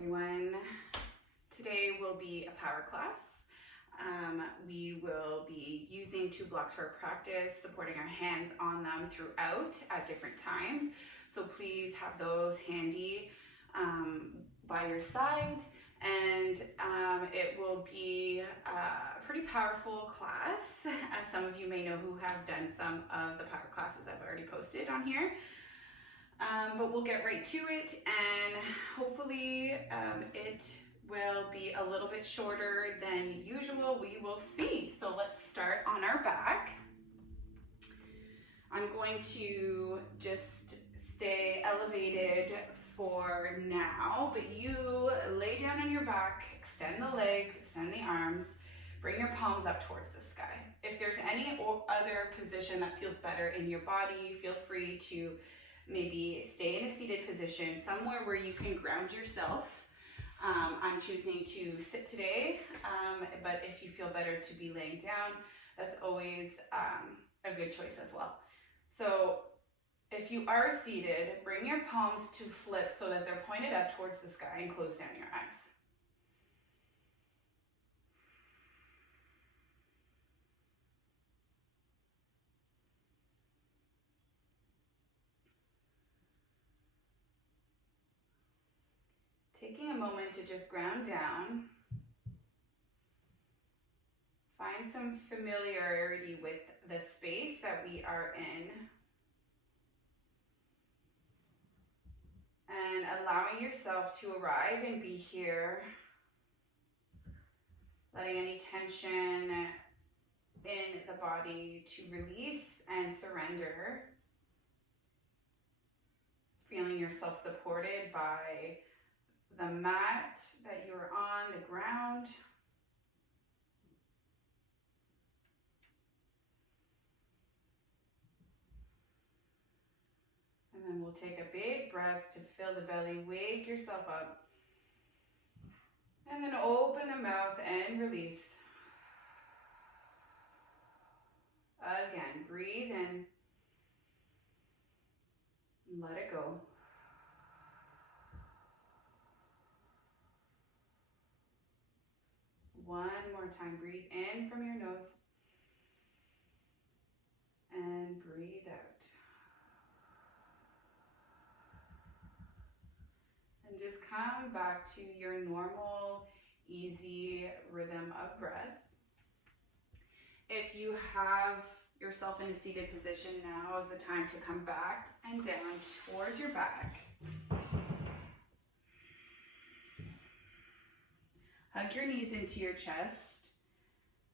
everyone. Today will be a power class. We will be using 2 blocks for practice, supporting our hands on them throughout at different times. So please have those handy by your side. And it will be a pretty powerful class, as some of you may know who have done some of the power classes I've already posted on here. But we'll get right to it, and hopefully it will be a little bit shorter than usual. We will see. So let's start on our back. I'm going to just stay elevated for now, but you lay down on your back, extend the legs, extend the arms, bring your palms up towards the sky. If there's any other position that feels better in your body, feel free to maybe stay in a seated position, somewhere where you can ground yourself. I'm choosing to sit today, but if you feel better to be laying down, that's always a good choice as well. So if you are seated, bring your palms to flip so that they're pointed up towards the sky, and close down your eyes. Taking a moment to just ground down, find some familiarity with the space that we are in, and allowing yourself to arrive and be here, letting any tension in the body to release and surrender, feeling yourself supported by the mat that you're on, the ground. And then we'll take a big breath to fill the belly, wake yourself up. And then open the mouth and release. Again, breathe in. Let it go. One more time, breathe in from your nose and breathe out. And just come back to your normal, easy rhythm of breath. If you have yourself in a seated position, now is the time to come back and down towards your back. Hug your knees into your chest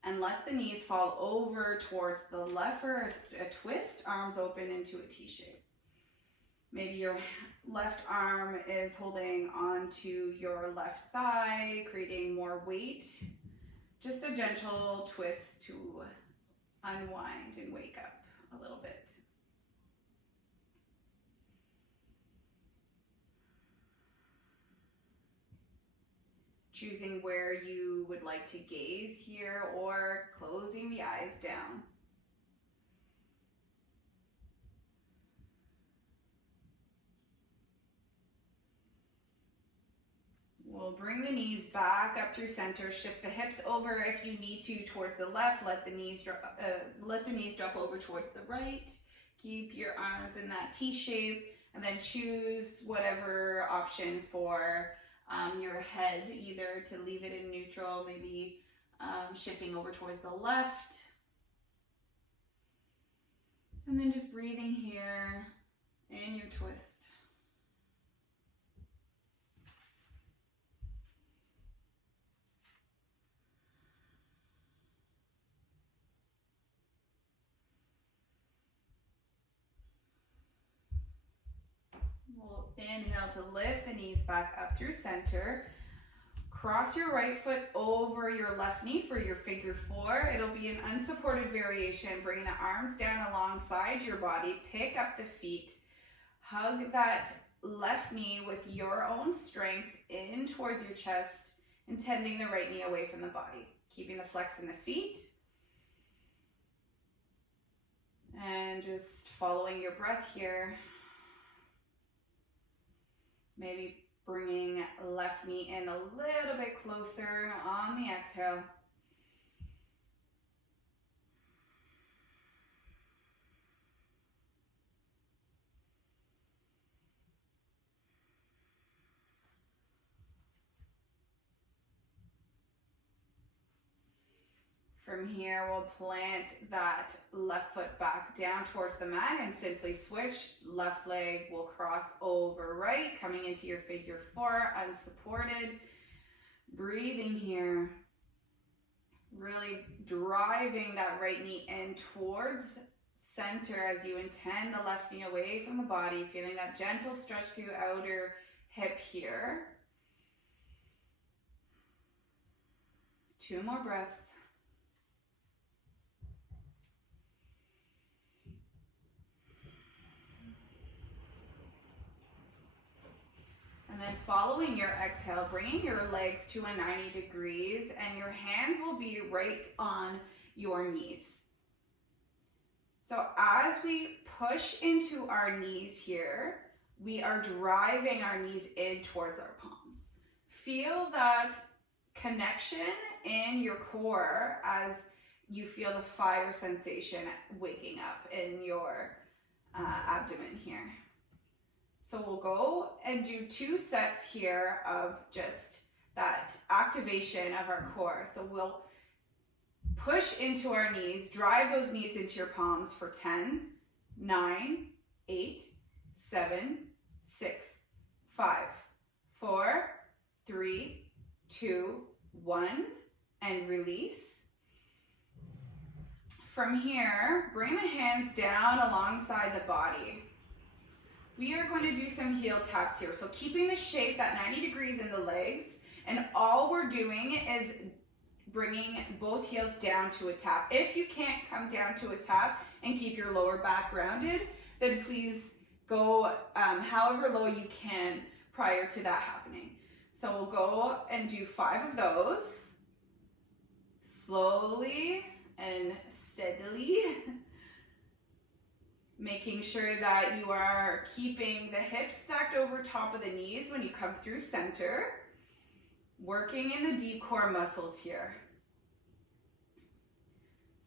and let the knees fall over towards the left for a twist, arms open into a T shape. Maybe your left arm is holding onto your left thigh, creating more weight. Just a gentle twist to unwind and wake up a little bit. Choosing where you would like to gaze here, or closing the eyes down. We'll bring the knees back up through center, shift the hips over if you need to towards the left, let the knees drop over towards the right. Keep your arms in that T shape, and then choose whatever option for your head, either to leave it in neutral, maybe shifting over towards the left. And then just breathing here in your twist. We'll inhale to lift the knees back up through center. Cross your right foot over your left knee for your figure 4. It'll be an unsupported variation. Bring the arms down alongside your body. Pick up the feet. Hug that left knee with your own strength in towards your chest, intending the right knee away from the body. Keeping the flex in the feet. And just following your breath here. Maybe bringing left knee in a little bit closer on the exhale. From here, we'll plant that left foot back down towards the mat and simply switch. Left leg will cross over right, coming into your figure four, unsupported. Breathing here, really driving that right knee in towards center as you intend the left knee away from the body, feeling that gentle stretch through outer hip here. 2 more breaths. And then following your exhale, bringing your legs to a 90 degrees and your hands will be right on your knees. So as we push into our knees here, we are driving our knees in towards our palms. Feel that connection in your core as you feel the fire sensation waking up in your abdomen here. So we'll go and do 2 sets here of just that activation of our core. So we'll push into our knees, drive those knees into your palms for 10, 9, 8, 7, 6, 5, 4, 3, 2, 1, and release. From here, bring the hands down alongside the body. We are going to do some heel taps here. So keeping the shape, that 90 degrees in the legs, and all we're doing is bringing both heels down to a tap. If you can't come down to a tap and keep your lower back grounded, then please go however low you can prior to that happening. So we'll go and do 5 of those, slowly and steadily. Making sure that you are keeping the hips stacked over top of the knees when you come through center. Working in the deep core muscles here.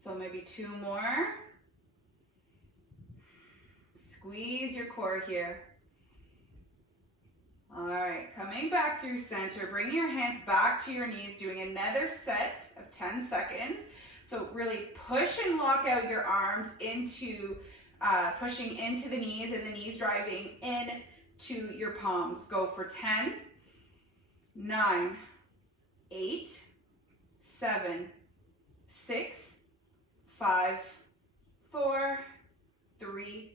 So maybe 2 more. Squeeze your core here. All right, coming back through center, bring your hands back to your knees, doing another set of 10 seconds. So really push and lock out your arms into pushing into the knees and the knees driving in to your palms. Go for 10, 9, 8, 7, 6, 5, 4, 3,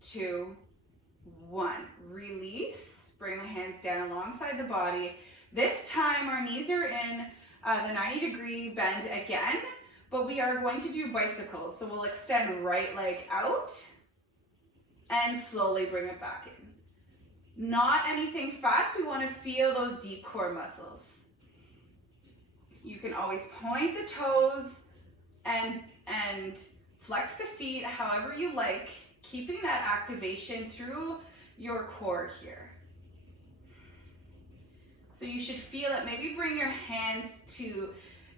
2, 1. Release. Bring the hands down alongside the body. This time our knees are in the 90-degree bend again. But we are going to do bicycles. So we'll extend right leg out and slowly bring it back in. Not anything fast. We want to feel those deep core muscles. You can always point the toes and flex the feet however you like, keeping that activation through your core here. So you should feel it. Maybe bring your hands to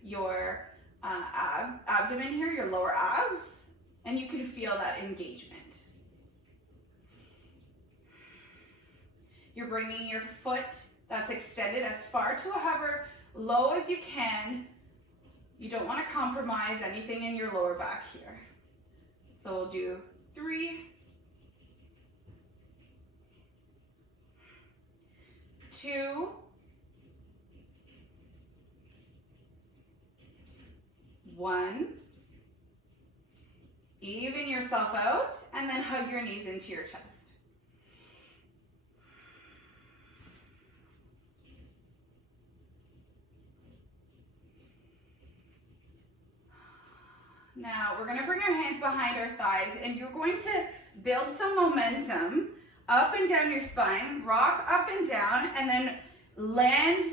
your abdomen here, your lower abs, and you can feel that engagement. You're bringing your foot that's extended as far to a hover low as you can. You don't want to compromise anything in your lower back here. So we'll do 3, 2, 1. Even yourself out and then hug your knees into your chest. Now we're going to bring our hands behind our thighs and you're going to build some momentum up and down your spine, rock up and down, and then land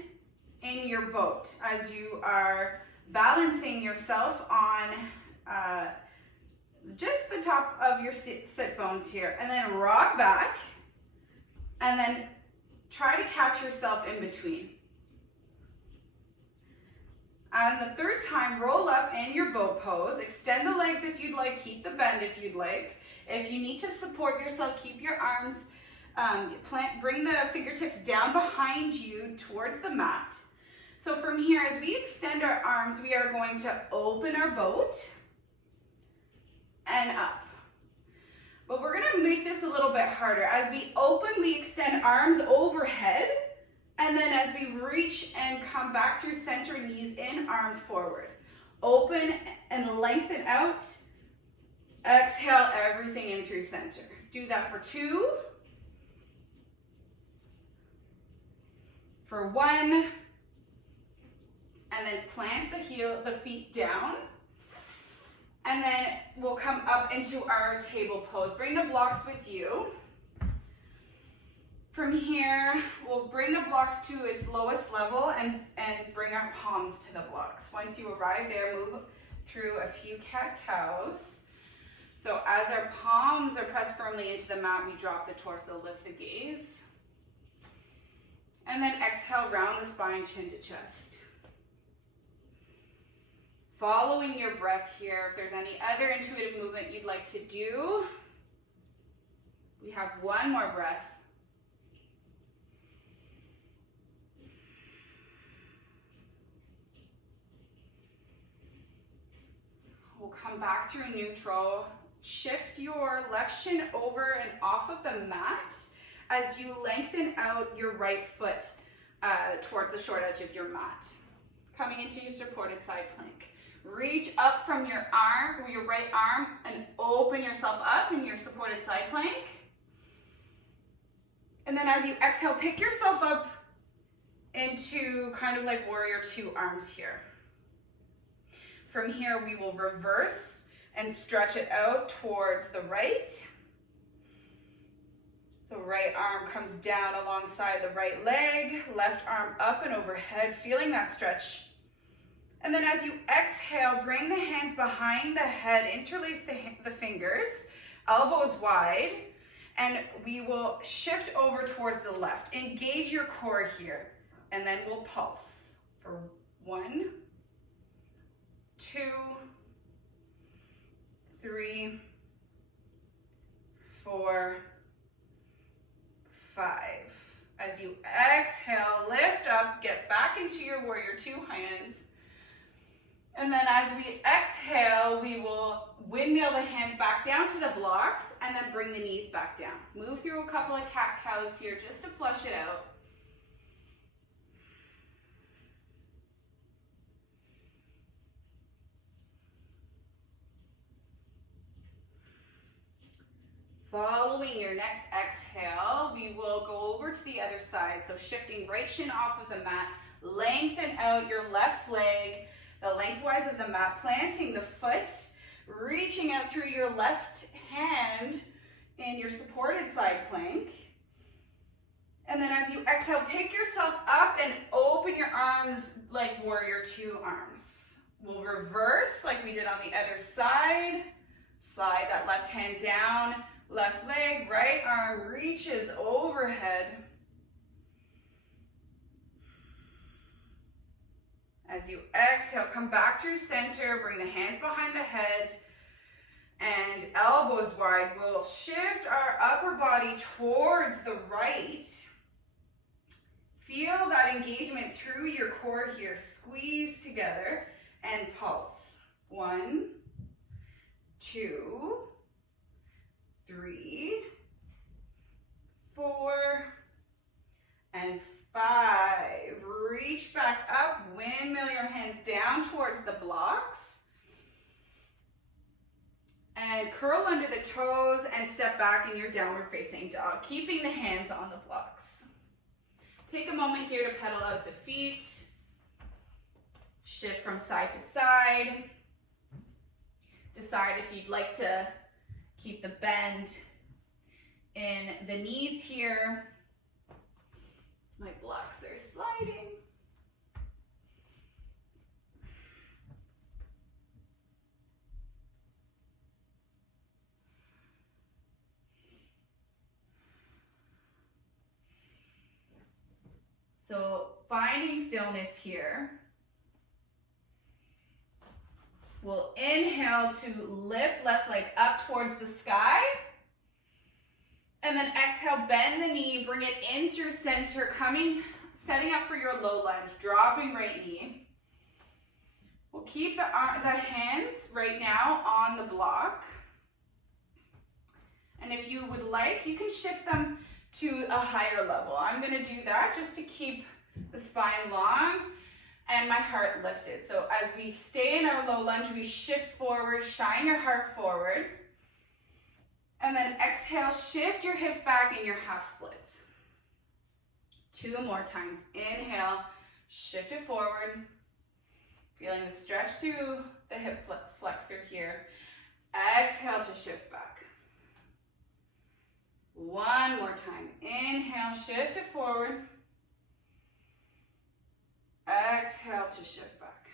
in your boat as you are balancing yourself on just the top of your sit bones here, and then rock back and then try to catch yourself in between. And the third time, roll up in your boat pose. Extend the legs if you'd like, keep the bend if you'd like. If you need to support yourself, keep your arms, bring the fingertips down behind you towards the mat. So from here, as we extend our arms, we are going to open our boat and up. But we're gonna make this a little bit harder. As we open, we extend arms overhead, and then as we reach and come back through center, knees in, arms forward. Open and lengthen out. Exhale everything in through center. Do that for 2. For 1. And then plant the feet down. And then we'll come up into our table pose. Bring the blocks with you. From here, we'll bring the blocks to its lowest level and bring our palms to the blocks. Once you arrive there, move through a few cat-cows. So as our palms are pressed firmly into the mat, we drop the torso, lift the gaze. And then exhale, round the spine, chin to chest. Following your breath here, if there's any other intuitive movement you'd like to do, we have 1 more breath. We'll come back through neutral. Shift your left shin over and off of the mat as you lengthen out your right foot towards the short edge of your mat. Coming into your supported side plank. Reach up from your right arm, and open yourself up in your supported side plank. And then as you exhale, pick yourself up into kind of like warrior 2 arms here. From here, we will reverse and stretch it out towards the right. So right arm comes down alongside the right leg, left arm up and overhead, feeling that stretch. And then as you exhale, bring the hands behind the head, interlace the fingers, elbows wide, and we will shift over towards the left. Engage your core here, and then we'll pulse for 1, 2, 3, 4, 5. As you exhale, lift up, get back into your warrior 2 hands. And then as we exhale, we will windmill the hands back down to the blocks and then bring the knees back down. Move through a couple of cat-cows here just to flush it out. Following your next exhale, we will go over to the other side. So shifting right shin off of the mat, lengthen out your left leg, the lengthwise of the mat, planting the foot, reaching out through your left hand in your supported side plank. And then as you exhale, pick yourself up and open your arms like warrior 2 arms. We'll reverse like we did on the other side. Slide that left hand down, left leg, right arm reaches overhead. As you exhale, come back through center, bring the hands behind the head and elbows wide. We'll shift our upper body towards the right. Feel that engagement through your core here. Squeeze together and pulse. 1, 2, 3, 4, and 5. Reach back up, windmill your hands down towards the blocks. And curl under the toes and step back in your downward facing dog, keeping the hands on the blocks. Take a moment here to pedal out the feet. Shift from side to side. Decide if you'd like to keep the bend in the knees here. My blocks are sliding. finding stillness here. We'll inhale to lift left leg up towards the sky. And then exhale, bend the knee, bring it in through center, setting up for your low lunge, dropping right knee. We'll keep the hands right now on the block. And if you would like, you can shift them to a higher level. I'm gonna do that just to keep the spine long and my heart lifted. So as we stay in our low lunge, we shift forward, shine your heart forward. And then exhale, shift your hips back in your half splits. 2 more times. Inhale, shift it forward. Feeling the stretch through the hip flexor here. Exhale to shift back. 1 more time. Inhale, shift it forward. Exhale to shift back.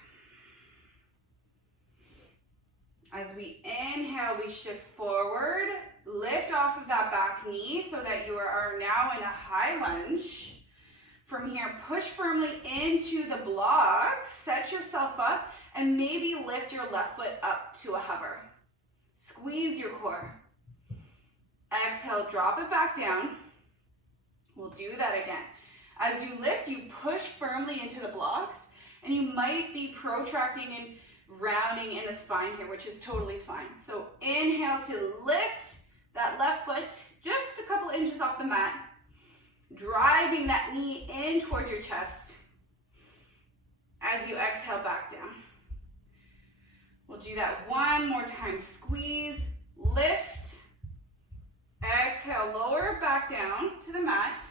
As we inhale, we shift forward, lift off of that back knee so that you are now in a high lunge. From here, push firmly into the blocks, set yourself up, and maybe lift your left foot up to a hover. Squeeze your core. Exhale, drop it back down. We'll do that again. As you lift, you push firmly into the blocks, and you might be protracting and rounding in the spine here, which is totally fine. So inhale to lift that left foot just a couple inches off the mat, driving that knee in towards your chest. As you exhale, back down. We'll do that 1 more time. Squeeze, lift, exhale, lower back down to the mat.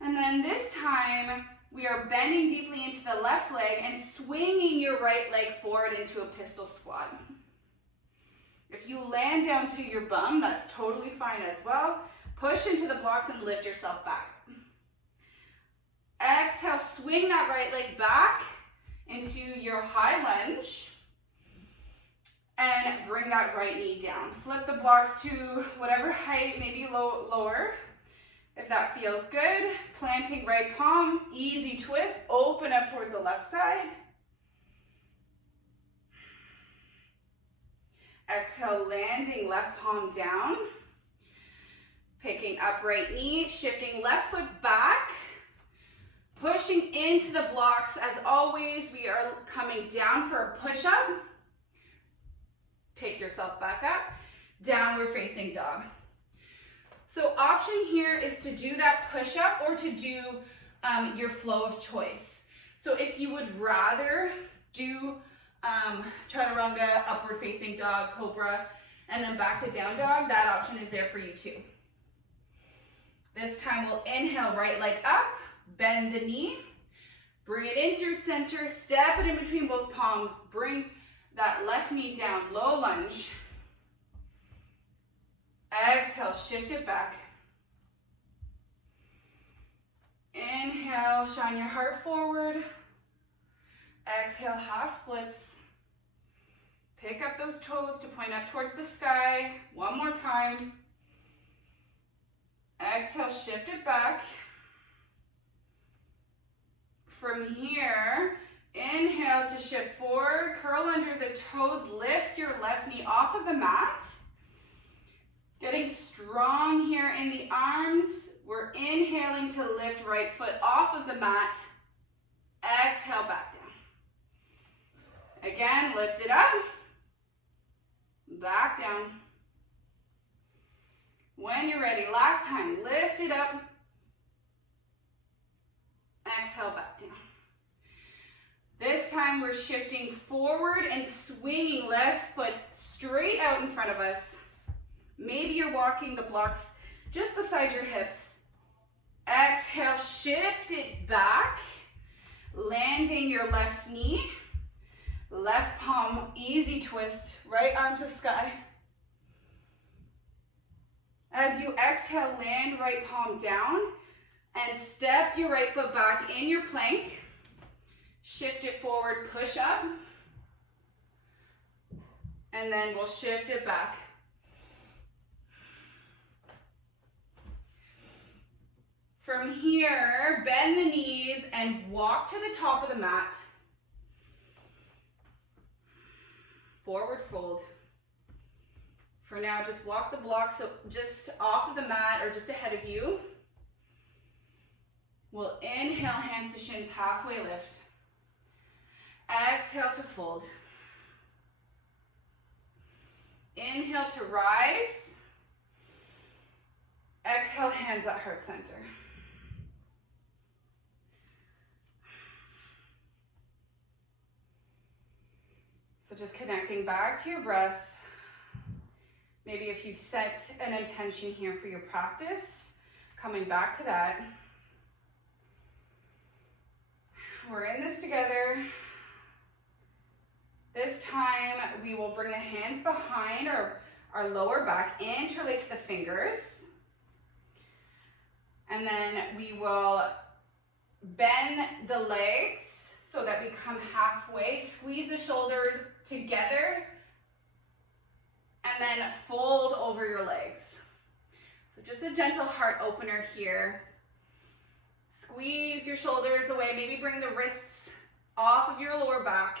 And then this time, we are bending deeply into the left leg and swinging your right leg forward into a pistol squat. If you land down to your bum, that's totally fine as well. Push into the blocks and lift yourself back. Exhale, swing that right leg back into your high lunge and bring that right knee down. Flip the blocks to whatever height, maybe lower. If that feels good, planting right palm, easy twist, open up towards the left side. Exhale, landing left palm down. Picking up right knee, shifting left foot back. Pushing into the blocks. As always, we are coming down for a push-up. Pick yourself back up. Downward facing dog. So option here is to do that push-up or to do your flow of choice. So if you would rather do chaturanga, upward facing dog, cobra, and then back to down dog, that option is there for you too. This time we'll inhale, right leg up, bend the knee, bring it in through center, step it in between both palms, bring that left knee down, low lunge. Exhale, shift it back. Inhale, shine your heart forward. Exhale, half splits. Pick up those toes to point up towards the sky. 1 more time. Exhale, shift it back. From here, inhale to shift forward, curl under the toes, lift your left knee off of the mat. Getting strong here in the arms. We're inhaling to lift right foot off of the mat. Exhale, back down. Again, lift it up. Back down. When you're ready, last time, lift it up. Exhale, back down. This time we're shifting forward and swinging left foot straight out in front of us. Maybe you're walking the blocks just beside your hips. Exhale, shift it back, landing your left knee, left palm, easy twist, right arm to sky. As you exhale, land right palm down and step your right foot back in your plank. Shift it forward, push up, and then we'll shift it back. From here, bend the knee. and walk to the top of the mat. Forward fold. For now, just walk the blocks so just off of the mat or just ahead of you. We'll inhale, hands to shins, halfway lift. Exhale to fold. Inhale to rise. Exhale, hands at heart center. So just connecting back to your breath. Maybe if you set an intention here for your practice, coming back to that. We're in this together. This time we will bring the hands behind our lower back, interlace the fingers. And then we will bend the legs so that we come halfway. Squeeze the shoulders together. And then fold over your legs. So just a gentle heart opener here. Squeeze your shoulders away. Maybe bring the wrists off of your lower back.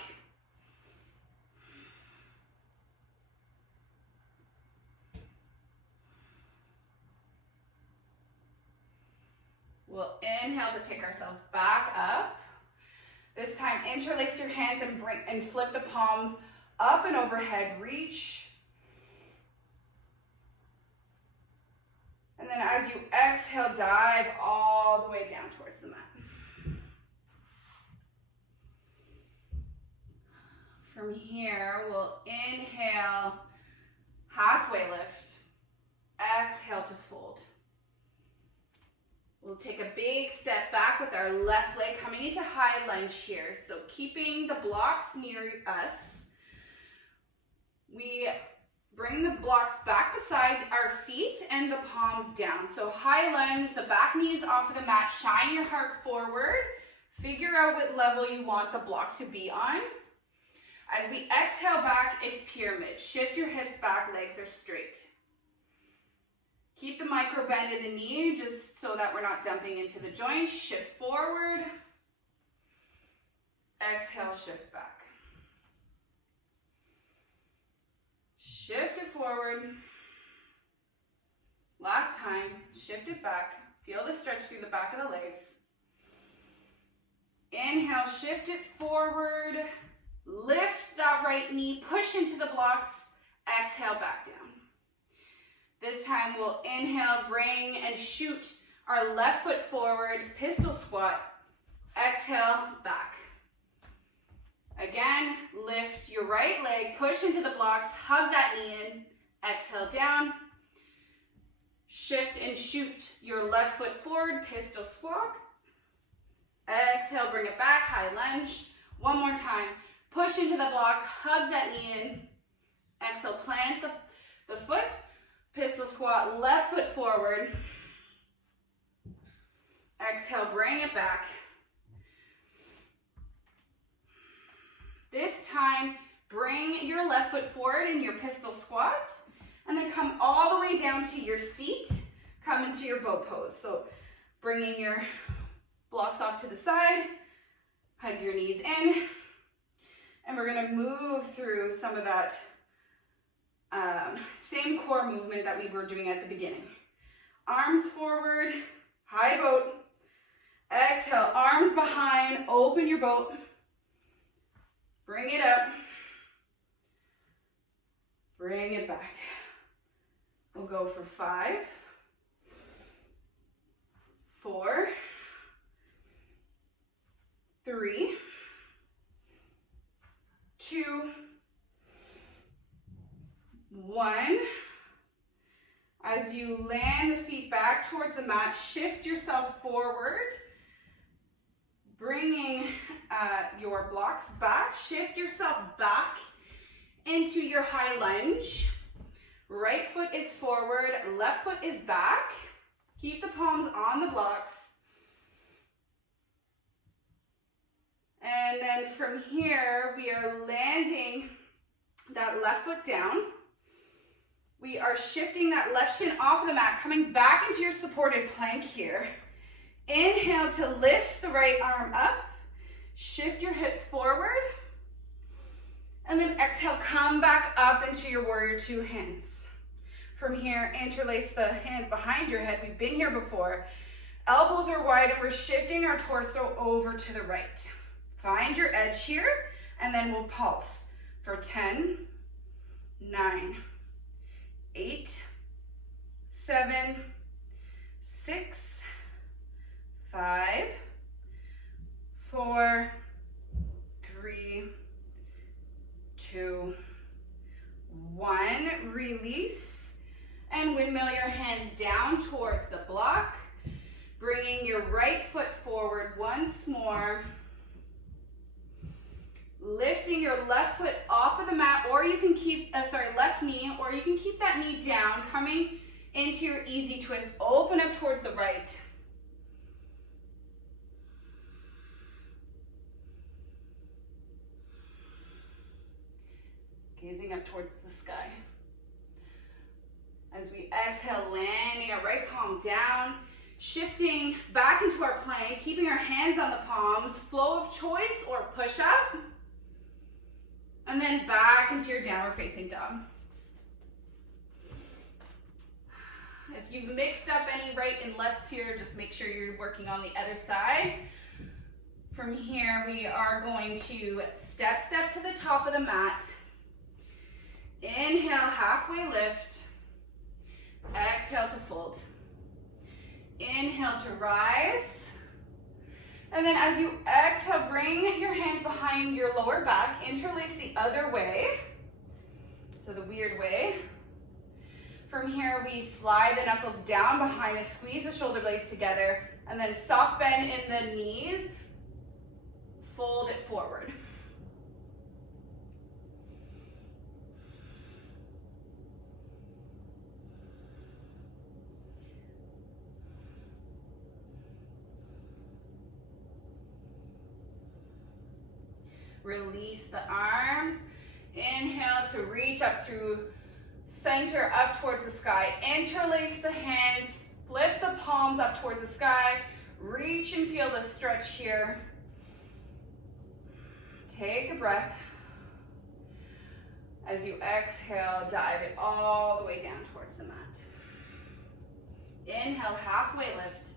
We'll inhale to pick ourselves back up. This time, interlace your hands and flip the palms up and overhead. Reach. And then as you exhale, dive all the way down towards the mat. From here, we'll inhale, halfway lift. Exhale to fold. We'll take a big step back with our left leg coming into high lunge here. So keeping the blocks near us. We bring the blocks back beside our feet and the palms down. So high lunge, the back knee is off of the mat. Shine your heart forward. Figure out what level you want the block to be on. As we exhale back, it's pyramid. Shift your hips back, legs are straight. Keep the micro bend in the knee just so that we're not dumping into the joint. Shift forward. Exhale, shift back. Shift it forward. Last time, shift it back. Feel the stretch through the back of the legs. Inhale, shift it forward. Lift that right knee, push into the blocks. Exhale, back down. This time we'll inhale, bring and shoot our left foot forward, pistol squat. Exhale, back. Again, lift your right leg, push into the blocks, hug that knee in, exhale down. Shift and shoot your left foot forward, pistol squat. Exhale, bring it back, high lunge. One more time. Push into the block, hug that knee in. Exhale, plant the foot. Pistol squat, left foot forward. Exhale, bring it back. This time, bring your left foot forward in your pistol squat, and then come all the way down to your seat. Come into your boat pose. So bringing your blocks off to the side, hug your knees in, and we're gonna move through some of that same core movement that we were doing at the beginning. Arms forward, high boat. Exhale, arms behind, open your boat. Bring it up. Bring it back. We'll go for 5, 4, 3, 2, 1. As you land the feet back towards the mat, shift yourself forward, bringing your blocks back. Shift yourself back into your high lunge. Right foot is forward, left foot is back. Keep the palms on the blocks. And then from here, we are landing that left foot down. We are shifting that left shin off of the mat, coming back into your supported plank here. Inhale to lift the right arm up. Shift your hips forward. And then exhale, come back up into your warrior two hands. From here, interlace the hands behind your head. We've been here before. Elbows are wide and we're shifting our torso over to the right. Find your edge here and then we'll pulse for 10, 9, 8, 7, 6, 5, 4, 3, 2, 1. Release and windmill your hands down towards the block. Bringing your right foot forward once more. Lifting your left foot off of the mat, or you can keep, left knee, or you can keep that knee down, coming into your easy twist. Open up towards the right. Gazing up towards the sky. As we exhale, landing our right palm down, shifting back into our plank, keeping our hands on the palms, flow of choice or push up, and then back into your downward facing dog. If you've mixed up any right and lefts here, just make sure you're working on the other side. From here, we are going to step to the top of the mat. Inhale, halfway lift. Exhale to fold. Inhale to rise. And then as you exhale, bring your hands behind your lower back. Interlace the other way. So the weird way. From here, we slide the knuckles down behind us, squeeze the shoulder blades together, and then soft bend in the knees. Fold it forward. Release the arms. Inhale to reach up through center, up towards the sky. Interlace the hands, flip the palms up towards the sky. Reach and feel the stretch here. Take a breath. As you exhale, dive it all the way down towards the mat. Inhale, halfway lift.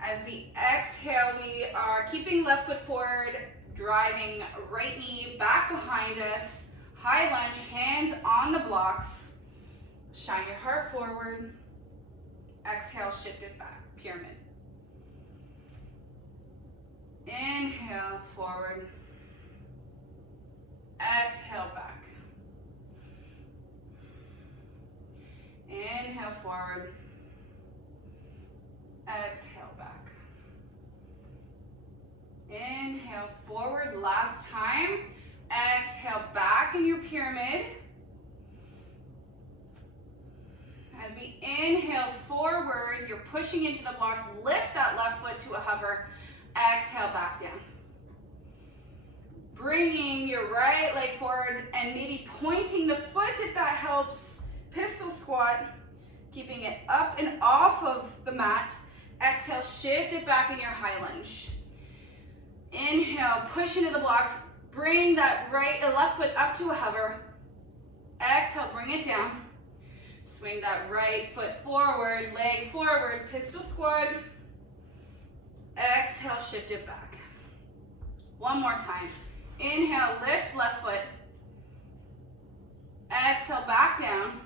As we exhale, we are keeping left foot forward, driving right knee back behind us. High lunge, hands on the blocks. Shine your heart forward. Exhale, shift it back, pyramid. Inhale, forward. Exhale, back. Inhale, forward. Exhale, back. Inhale, forward, last time. Exhale, back in your pyramid. As we inhale forward, you're pushing into the blocks. Lift that left foot to a hover. Exhale, back down. Bringing your right leg forward and maybe pointing the foot if that helps. Pistol squat. Keeping it up and off of the mat. Exhale, shift it back in your high lunge. Inhale, push into the blocks. Bring that left foot up to a hover. Exhale, bring it down. Swing that right foot forward, leg forward, pistol squat. Exhale, shift it back. One more time. Inhale, lift left foot. Exhale, back down.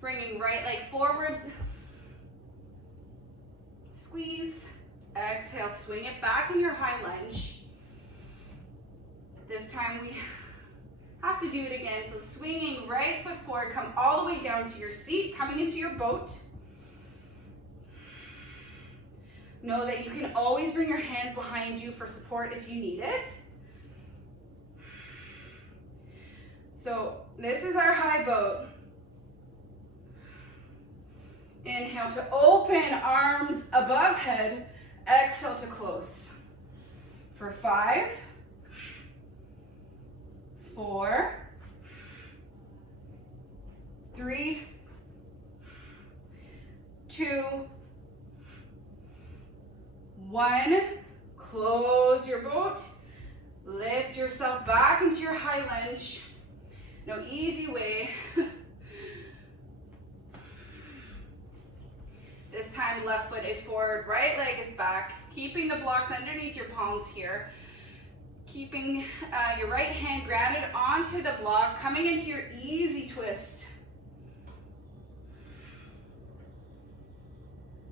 Bringing right leg forward. Squeeze. Exhale, swing it back in your high lunge. This time we have to do it again. So swinging right foot forward, come all the way down to your seat, coming into your boat. Know that you can always bring your hands behind you for support if you need it. So this is our high boat. Inhale to open, arms above head. Exhale to close. For 5, 4, 3, 2, 1, close your boat, lift yourself back into your high lunge. No easy way. This time, left foot is forward, right leg is back, keeping the blocks underneath your palms here. Keeping your right hand grounded onto the block, coming into your easy twist.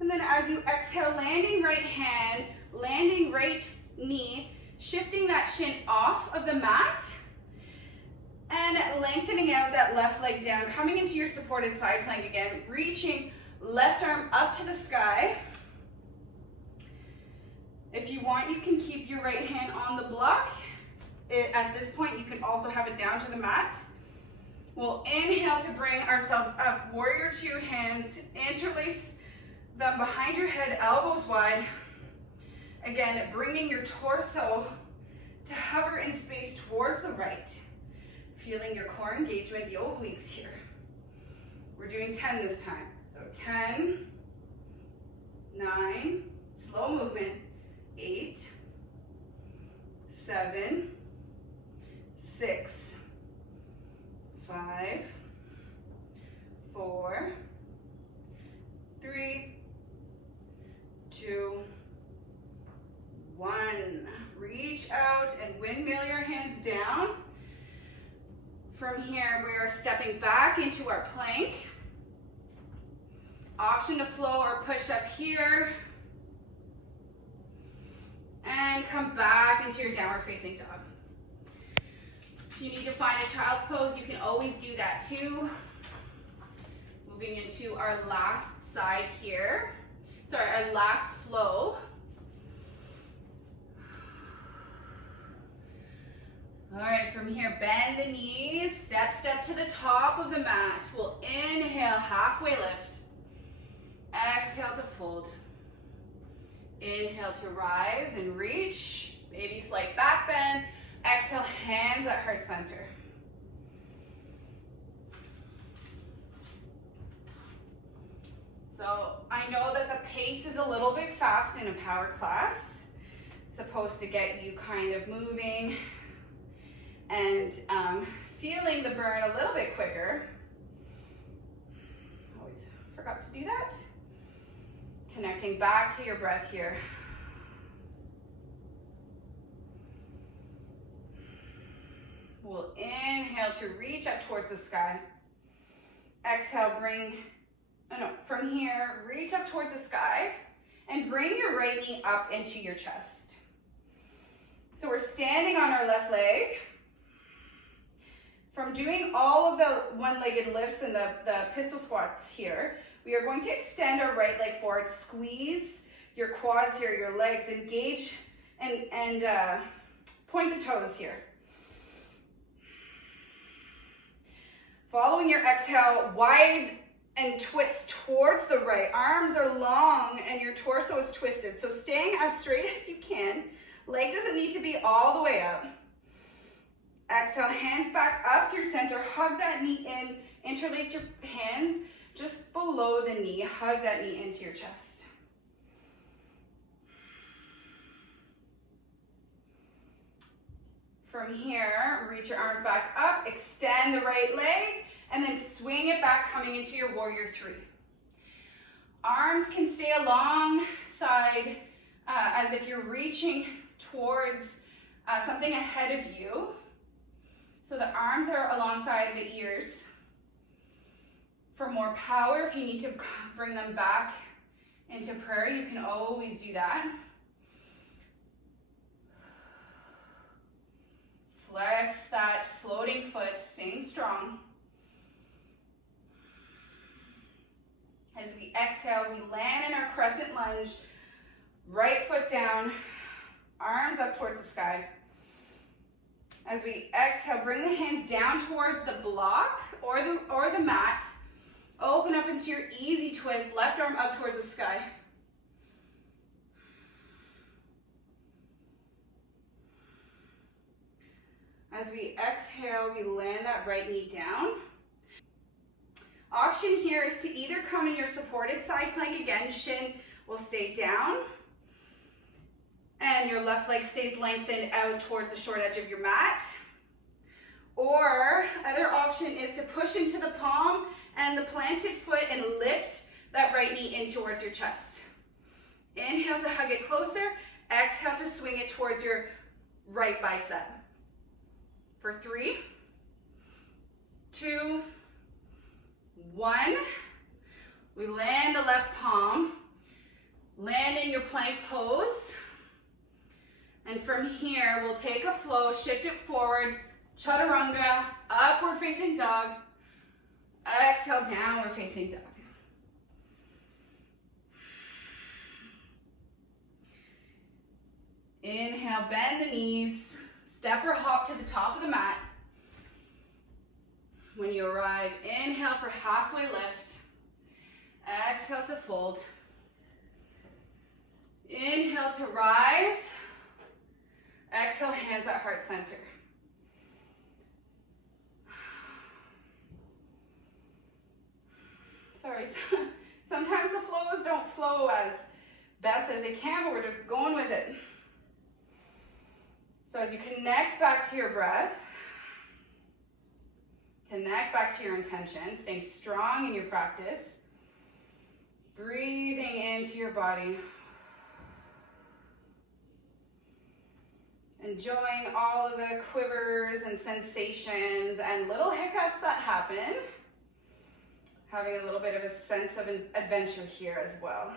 And then as you exhale, landing right hand, landing right knee, shifting that shin off of the mat, and lengthening out that left leg down, coming into your supported side plank again, reaching left arm up to the sky. If you want, you can keep your right hand on the block. At this point, you can also have it down to the mat. We'll inhale to bring ourselves up. Warrior 2, hands interlace them behind your head, elbows wide. Again, bringing your torso to hover in space towards the right. Feeling your core engagement, the obliques here. We're doing 10 this time. So 10, 9, slow movement, 8, 7, 6, 5, 4, 3, 2, 1. Reach out and windmill your hands down. From here, we are stepping back into our plank. Option to flow or push up here. And come back into your downward facing dog. If you need to find a child's pose, you can always do that too. Moving into our last side here. Sorry, our last flow. All right, from here, bend the knees, step to the top of the mat. We'll inhale, halfway lift. Exhale to fold. Inhale to rise and reach. Maybe slight back bend. Exhale, hands at heart center. So I know that the pace is a little bit fast in a power class. It's supposed to get you kind of moving and feeling the burn a little bit quicker. Always forgot to do that. Connecting back to your breath here. We'll inhale to reach up towards the sky. Exhale, from here, reach up towards the sky and bring your right knee up into your chest. So we're standing on our left leg. From doing all of the one-legged lifts and the pistol squats here, we are going to extend our right leg forward, squeeze your quads here, your legs, engage and point the toes here. Following your exhale, wide and twist towards the right. Arms are long and your torso is twisted. So staying as straight as you can. Leg doesn't need to be all the way up. Exhale, hands back up through center. Hug that knee in. Interlace your hands just below the knee. Hug that knee into your chest. From here, reach your arms back up, extend the right leg, and then swing it back, coming into your warrior 3. Arms can stay alongside as if you're reaching towards something ahead of you. So the arms are alongside the ears. For more power, if you need to bring them back into prayer, you can always do that. Flex that floating foot, staying strong. As we exhale, we land in our crescent lunge. Right foot down, arms up towards the sky. As we exhale, bring the hands down towards the block or the mat. Open up into your easy twist, left arm up towards the sky. As we exhale, we land that right knee down. Option here is to either come in your supported side plank again, shin will stay down, and your left leg stays lengthened out towards the short edge of your mat. Or other option is to push into the palm and the planted foot and lift that right knee in towards your chest. Inhale to hug it closer. Exhale to swing it towards your right bicep. For 3, 2, 1. We land the left palm. Land in your plank pose. And from here, we'll take a flow, shift it forward, chaturanga, upward facing dog. Exhale, downward facing dog. Inhale, bend the knees, step or hop to the top of the mat. When you arrive, inhale for halfway lift. Exhale to fold. Inhale to rise. Exhale, hands at heart center. Sorry, sometimes the flows don't flow as best as they can, but we're just going with it. So as you connect back to your breath, connect back to your intention, staying strong in your practice, breathing into your body, enjoying all of the quivers and sensations and little hiccups that happen, having a little bit of a sense of an adventure here as well.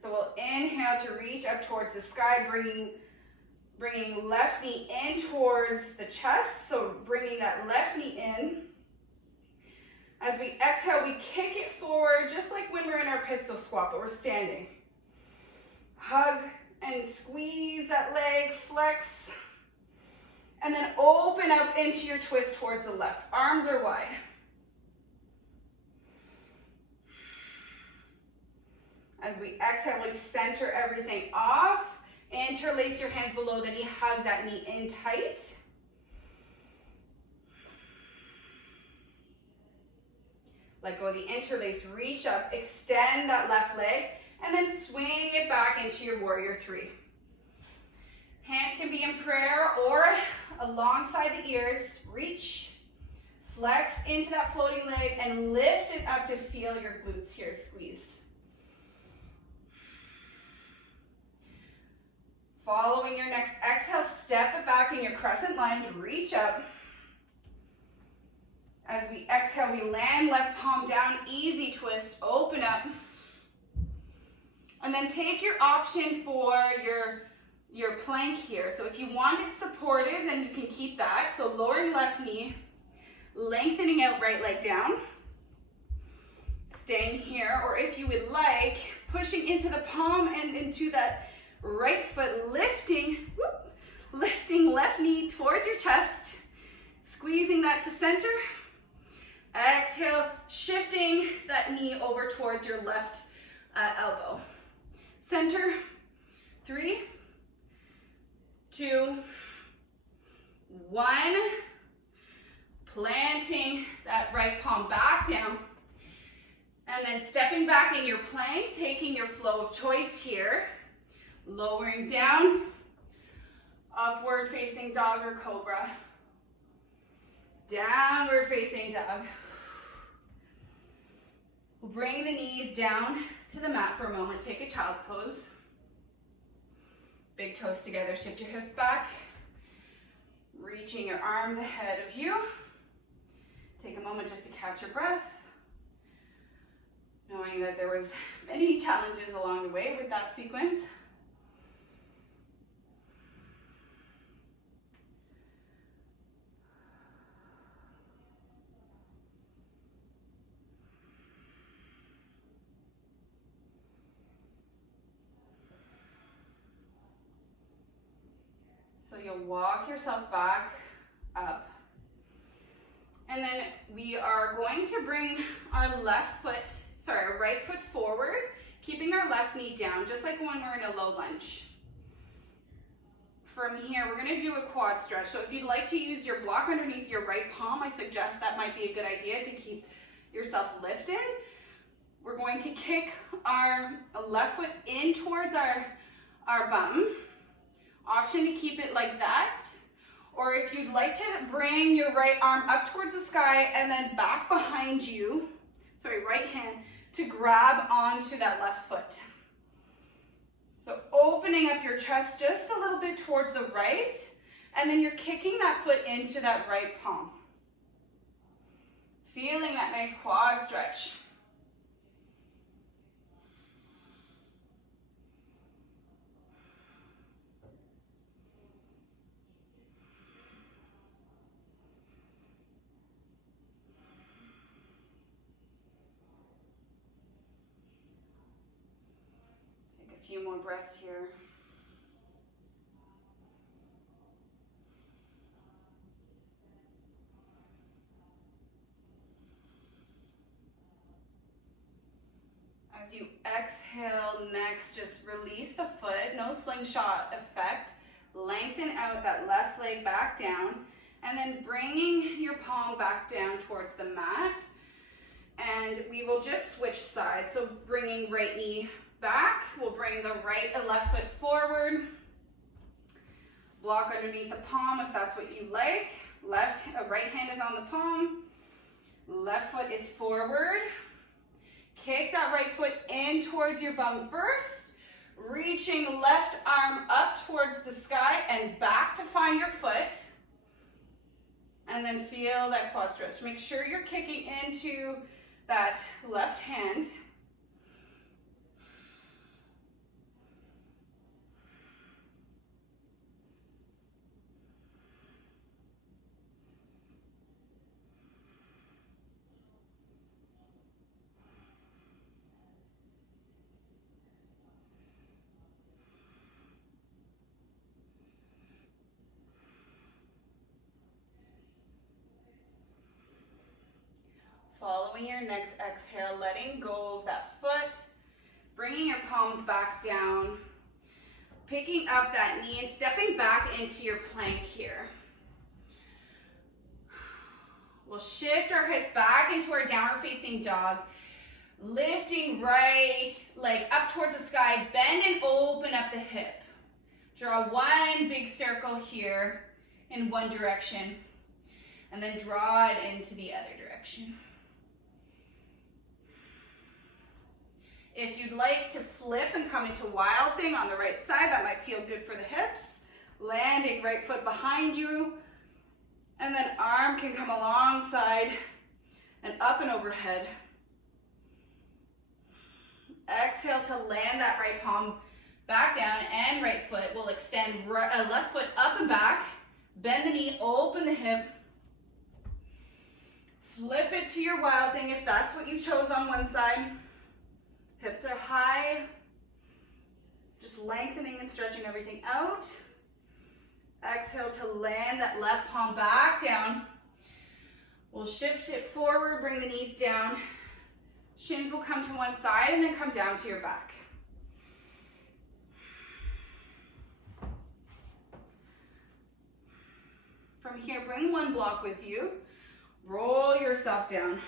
So we'll inhale to reach up towards the sky, bringing left knee in towards the chest, so bringing that left knee in. As we exhale, we kick it forward, just like when we're in our pistol squat, but we're standing. Hug and squeeze that leg, flex, and then open up into your twist towards the left. Arms are wide. As we exhale, we center everything off. Interlace your hands below the knee, hug that knee in tight. Let go of the interlace, reach up, extend that left leg, and then swing it back into your warrior 3. Hands can be in prayer or alongside the ears. Reach, flex into that floating leg, and lift it up to feel your glutes here, squeeze. Following your next exhale, step it back in your crescent lunge, reach up. As we exhale, we land left palm down, easy twist, open up. And then take your option for your plank here. So if you want it supported, then you can keep that. So lowering left knee, lengthening out right leg down, staying here. Or if you would like, pushing into the palm and into that right foot, lifting left knee towards your chest, squeezing that to center. Exhale, shifting that knee over towards your left elbow. Center, 3, 2, 1. Planting that right palm back down. And then stepping back in your plank, taking your flow of choice here. Lowering down, upward facing dog or cobra. Downward facing dog. We'll bring the knees down to the mat for a moment. Take a child's pose. Big toes together, shift your hips back. Reaching your arms ahead of you. Take a moment just to catch your breath. Knowing that there was many challenges along the way with that sequence. So you'll walk yourself back up. And then we are going to bring our our right foot forward, keeping our left knee down, just like when we're in a low lunge. From here, we're gonna do a quad stretch. So if you'd like to use your block underneath your right palm, I suggest that might be a good idea to keep yourself lifted. We're going to kick our left foot in towards our bum. Option to keep it like that, or if you'd like to bring your right arm up towards the sky and then back behind you, sorry, right hand, to grab onto that left foot. So opening up your chest just a little bit towards the right, and then you're kicking that foot into that right palm. Feeling that nice quad stretch. Take a few more breaths here. As you exhale, next, just release the foot, no slingshot effect. Lengthen out that left leg back down, and then bringing your palm back down towards the mat. And we will just switch sides. So bringing right knee back, we'll bring the left foot forward. Block underneath the palm if that's what you like. Right hand is on the palm. Left foot is forward. Kick that right foot in towards your bum first, reaching left arm up towards the sky and back to find your foot. And then feel that quad stretch. Make sure you're kicking into that left hand. Following your next exhale, letting go of that foot, bringing your palms back down, picking up that knee and stepping back into your plank here. We'll shift our hips back into our downward facing dog, lifting right leg up towards the sky, bend and open up the hip. Draw one big circle here in one direction, and then draw it into the other direction. If you'd like to flip and come into wild thing on the right side, that might feel good for the hips. Landing right foot behind you, and then arm can come alongside and up and overhead. Exhale to land that right palm back down, and right foot will extend left foot up and back. Bend the knee, open the hip. Flip it to your wild thing if that's what you chose on one side. Hips are high, just lengthening and stretching everything out. Exhale to land that left palm back down. We'll shift it forward, bring the knees down. Shins will come to one side and then come down to your back. From here, bring one block with you. Roll yourself down.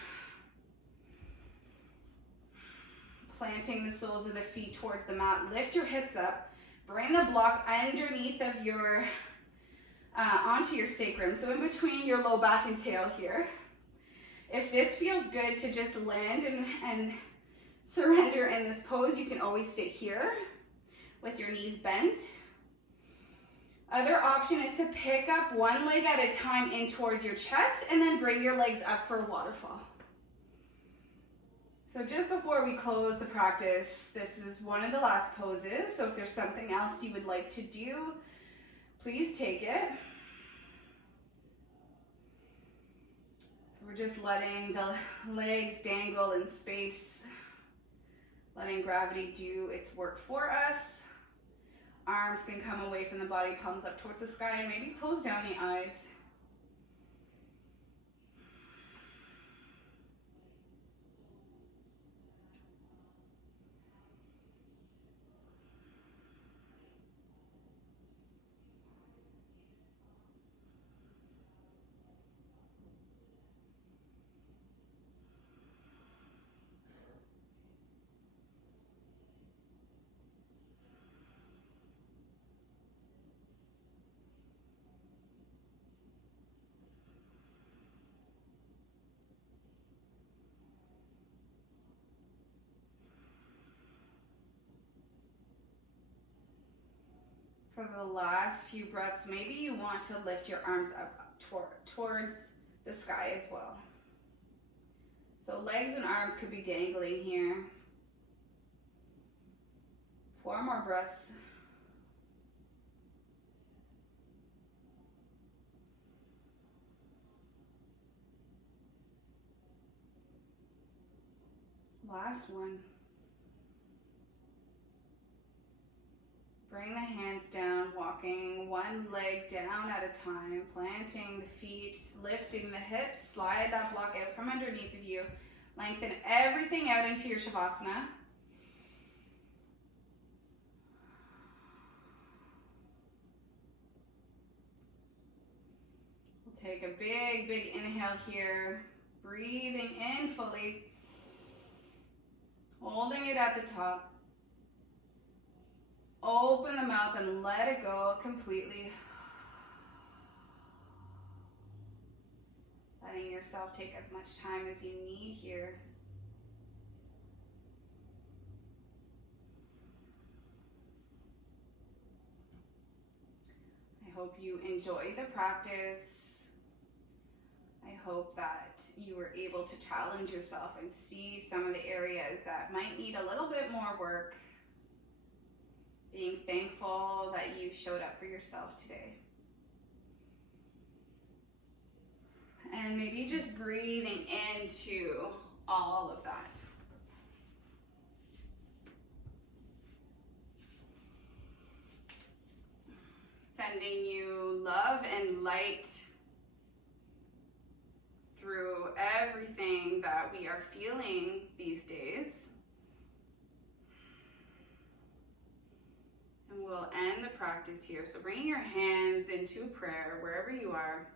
Planting the soles of the feet towards the mat. Lift your hips up. Bring the block underneath of your, onto your sacrum. So in between your low back and tail here. If this feels good to just land and surrender in this pose, you can always stay here with your knees bent. Other option is to pick up one leg at a time in towards your chest and then bring your legs up for a waterfall. So just before we close the practice, this is one of the last poses. So if there's something else you would like to do, please take it. So we're just letting the legs dangle in space, letting gravity do its work for us. Arms can come away from the body, palms up towards the sky, and maybe close down the eyes. For the last few breaths, maybe you want to lift your arms up towards the sky as well. So legs and arms could be dangling here. 4 more breaths. Last one. Bring the hands down, walking one leg down at a time, planting the feet, lifting the hips, slide that block out from underneath of you. Lengthen everything out into your Shavasana. We'll take a big, big inhale here, breathing in fully, holding it at the top. Open the mouth and let it go completely. Letting yourself take as much time as you need here. I hope you enjoy the practice. I hope that you were able to challenge yourself and see some of the areas that might need a little bit more work. Being thankful that you showed up for yourself today. And maybe just breathing into all of that. Sending you love and light through everything that we are feeling these days. And we'll end the practice here. So bringing your hands into prayer wherever you are.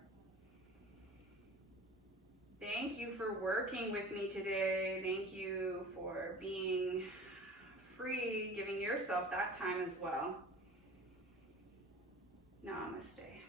Thank you for working with me today. Thank you for being free, giving yourself that time as well. Namaste.